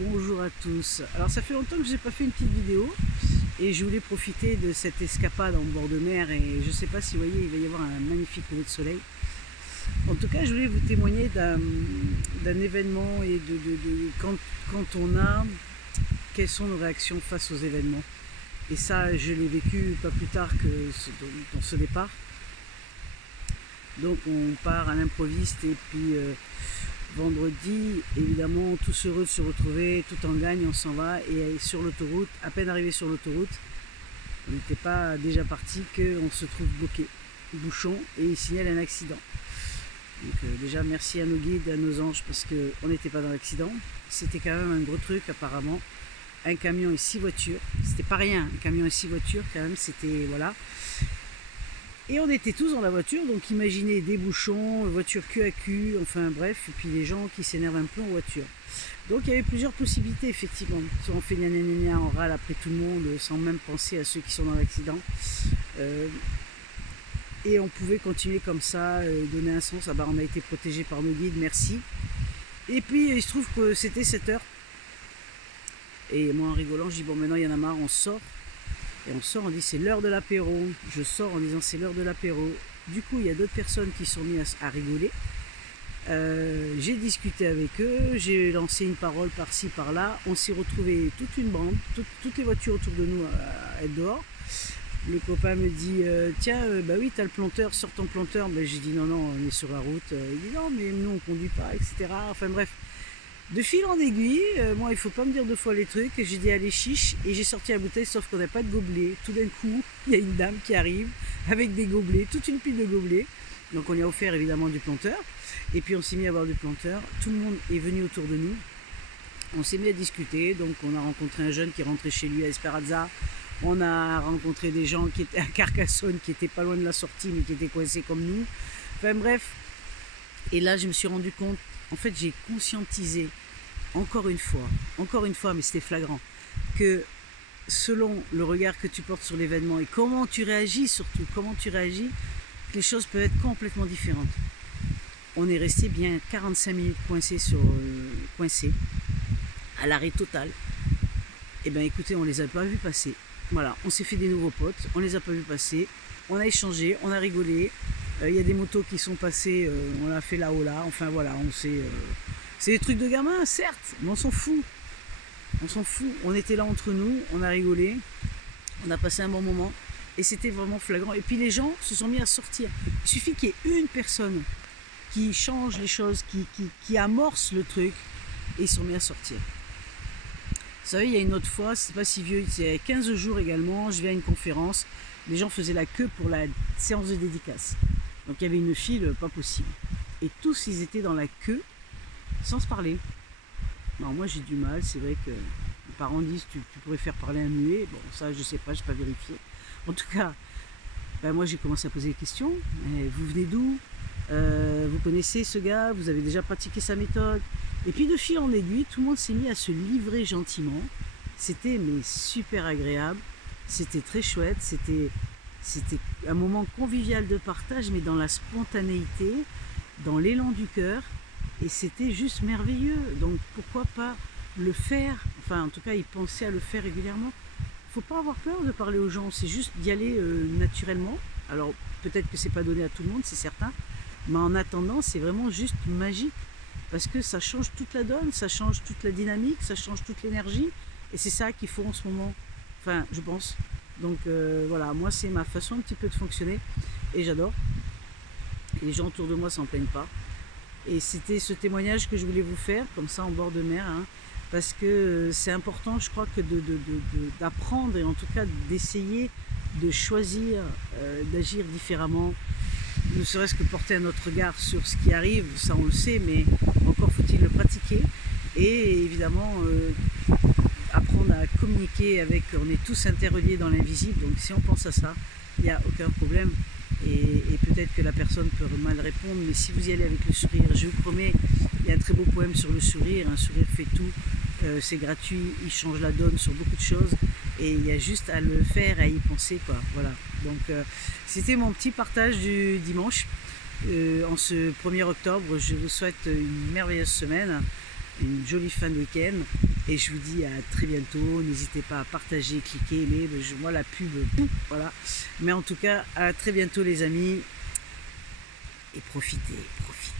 Bonjour à tous. Alors ça fait longtemps que j'ai pas fait une petite vidéo et je voulais profiter de cette escapade en bord de mer et je sais pas si vous voyez, il va y avoir un magnifique lever de soleil. En tout cas, je voulais vous témoigner d'un événement et quand on a, quelles sont nos réactions face aux événements. Et ça, je l'ai vécu pas plus tard que dans ce départ. Donc on part à l'improviste et puis vendredi, évidemment, tous heureux de se retrouver, tout en gagne, on s'en va. Et sur l'autoroute, à peine arrivé sur l'autoroute, on n'était pas déjà parti qu'on se trouve bloqué, bouchon, et il signale un accident. Donc déjà, merci à nos guides, à nos anges, parce qu'on n'était pas dans l'accident. C'était quand même un gros truc, apparemment. Un camion et 6 voitures. C'était pas rien, un camion et 6 voitures, quand même, c'était, voilà. Et on était tous dans la voiture, donc imaginez des bouchons, voiture queue à queue, enfin bref, et puis les gens qui s'énervent un peu en voiture. Donc il y avait plusieurs possibilités, effectivement. Soit on fait gna gna gna gna, on râle après tout le monde, sans même penser à ceux qui sont dans l'accident. Et on pouvait continuer comme ça, donner un sens. Ah bah on a été protégé par nos guides, merci. Et puis il se trouve que c'était 7 heures. Et moi en rigolant, je dis bon maintenant il y en a marre, on sort. Et on sort, on dit c'est l'heure de l'apéro. Je sors en disant c'est l'heure de l'apéro. Du coup, il y a d'autres personnes qui sont mises à rigoler. J'ai discuté avec eux, j'ai lancé une parole par-ci, par-là. On s'est retrouvé toute une bande, toutes les voitures autour de nous à être dehors. Le copain me dit tiens, bah oui, t'as le planteur, sors ton planteur. Ben, j'ai dit non, non, on est sur la route. Il dit non, mais nous on conduit pas, etc. Enfin bref. De fil en aiguille, moi il faut pas me dire deux fois les trucs, j'ai dit allez chiche et j'ai sorti la bouteille sauf qu'on n'a pas de gobelet. Tout d'un coup, il y a une dame qui arrive avec des gobelets, toute une pile de gobelets. Donc on lui a offert évidemment du planteur et puis on s'est mis à boire du planteur. Tout le monde est venu autour de nous. On s'est mis à discuter, donc on a rencontré un jeune qui rentrait chez lui à Esperanza. On a rencontré des gens qui étaient à Carcassonne, qui étaient pas loin de la sortie mais qui étaient coincés comme nous. Enfin bref, et là je me suis rendu compte, en fait j'ai conscientisé encore une fois, mais c'était flagrant, que selon le regard que tu portes sur l'événement et comment tu réagis surtout, les choses peuvent être complètement différentes. On est resté bien 45 minutes coincés, à l'arrêt total. Et bien écoutez, on les a pas vus passer. Voilà, on s'est fait des nouveaux potes, on les a pas vus passer, on a échangé, on a rigolé. Il y a des motos qui sont passées, on a fait là-haut là, enfin voilà, on s'est... C'est des trucs de gamins, certes, mais on s'en fout. On s'en fout. On était là entre nous, on a rigolé, on a passé un bon moment et c'était vraiment flagrant. Et puis les gens se sont mis à sortir. Il suffit qu'il y ait une personne qui change les choses, qui amorce le truc et ils se sont mis à sortir. Vous savez, il y a une autre fois, c'est pas si vieux, il y a 15 jours également, je vais à une conférence, les gens faisaient la queue pour la séance de dédicace. Donc il y avait une file pas possible. Et tous ils étaient dans la queue sans se parler. Non, moi j'ai du mal, c'est vrai que les parents disent tu pourrais faire parler un muet, bon ça je sais pas, j'ai pas vérifié. En tout cas, ben, moi j'ai commencé à poser des questions. Vous venez d'où vous connaissez ce gars, vous avez déjà pratiqué sa méthode. Et puis de fil en aiguille, tout le monde s'est mis à se livrer gentiment. C'était mais super agréable, c'était très chouette, c'était un moment convivial de partage, mais dans la spontanéité, dans l'élan du cœur. Et c'était juste merveilleux, donc pourquoi pas le faire, enfin en tout cas y penser à le faire régulièrement. Faut pas avoir peur de parler aux gens, c'est juste d'y aller naturellement. Alors peut-être que c'est pas donné à tout le monde, c'est certain, mais en attendant c'est vraiment juste magique, parce que ça change toute la donne, ça change toute la dynamique, ça change toute l'énergie, et c'est ça qu'il faut en ce moment, enfin je pense. Donc voilà, moi c'est ma façon un petit peu de fonctionner, et j'adore. Et les gens autour de moi s'en plaignent pas. Et c'était ce témoignage que je voulais vous faire, comme ça en bord de mer, hein, parce que c'est important, je crois, que d'apprendre et en tout cas d'essayer de choisir, d'agir différemment, ne serait-ce que porter un autre regard sur ce qui arrive, ça on le sait, mais encore faut-il le pratiquer. Et évidemment, apprendre à communiquer avec, on est tous interreliés dans l'invisible, donc si on pense à ça, il n'y a aucun problème. Et peut-être que la personne peut mal répondre, mais si vous y allez avec le sourire, je vous promets, il y a un très beau poème sur le sourire, un sourire fait tout, c'est gratuit, il change la donne sur beaucoup de choses, et il y a juste à le faire, à y penser, quoi. Voilà. Donc c'était mon petit partage du dimanche, en ce 1er octobre. Je vous souhaite une merveilleuse semaine, une jolie fin de week-end, Et je vous dis à très bientôt. N'hésitez pas à partager, cliquer, aimer. Moi, la pub, boum, voilà. Mais en tout cas, à très bientôt les amis. Et profitez, profitez.